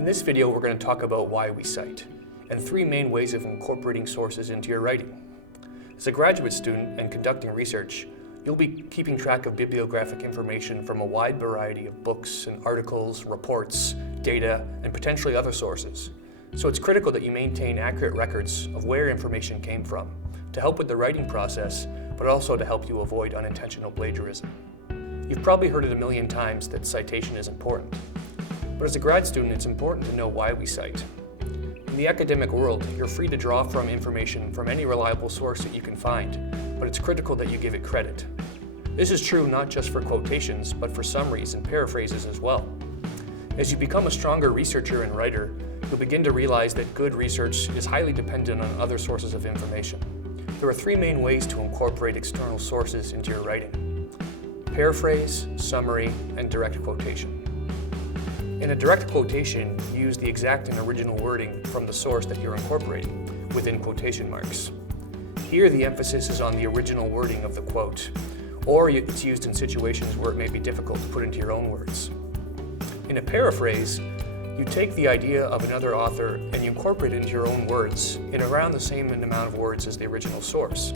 In this video, we're going to talk about why we cite, and three main ways of incorporating sources into your writing. As a graduate student and conducting research, you'll be keeping track of bibliographic information from a wide variety of books and articles, reports, data, and potentially other sources. So it's critical that you maintain accurate records of where information came from to help with the writing process, but also to help you avoid unintentional plagiarism. You've probably heard it a million times that citation is important. But as a grad student, it's important to know why we cite. In the academic world, you're free to draw from information from any reliable source that you can find, but it's critical that you give it credit. This is true not just for quotations, but for summaries and paraphrases as well. As you become a stronger researcher and writer, you'll begin to realize that good research is highly dependent on other sources of information. There are three main ways to incorporate external sources into your writing: paraphrase, summary, and direct quotation. In a direct quotation, you use the exact and original wording from the source that you're incorporating, within quotation marks. Here, the emphasis is on the original wording of the quote, or it's used in situations where it may be difficult to put into your own words. In a paraphrase, you take the idea of another author and you incorporate it into your own words in around the same amount of words as the original source.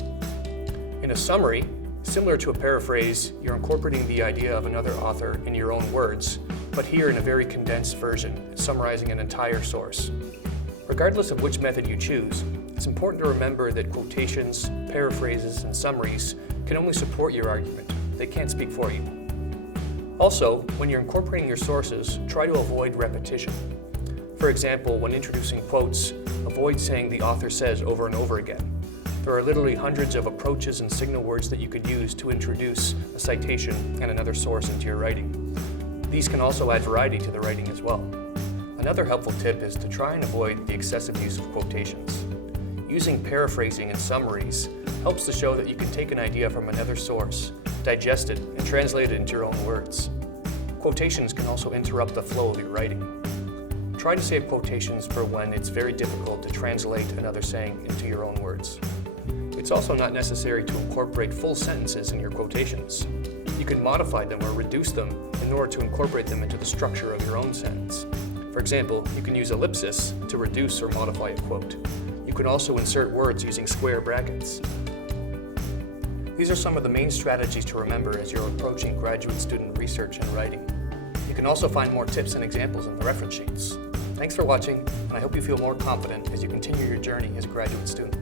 In a summary, similar to a paraphrase, you're incorporating the idea of another author in your own words, but here in a very condensed version, summarizing an entire source. Regardless of which method you choose, it's important to remember that quotations, paraphrases, and summaries can only support your argument. They can't speak for you. Also, when you're incorporating your sources, try to avoid repetition. For example, when introducing quotes, avoid saying the author says over and over again. There are literally hundreds of approaches and signal words that you could use to introduce a citation and another source into your writing. These can also add variety to the writing as well. Another helpful tip is to try and avoid the excessive use of quotations. Using paraphrasing and summaries helps to show that you can take an idea from another source, digest it, and translate it into your own words. Quotations can also interrupt the flow of your writing. Try to save quotations for when it's very difficult to translate another saying into your own words. It's also not necessary to incorporate full sentences in your quotations. You can modify them or reduce them in order to incorporate them into the structure of your own sentence. For example, you can use ellipsis to reduce or modify a quote. You can also insert words using square brackets. These are some of the main strategies to remember as you're approaching graduate student research and writing. You can also find more tips and examples in the reference sheets. Thanks for watching, and I hope you feel more confident as you continue your journey as a graduate student.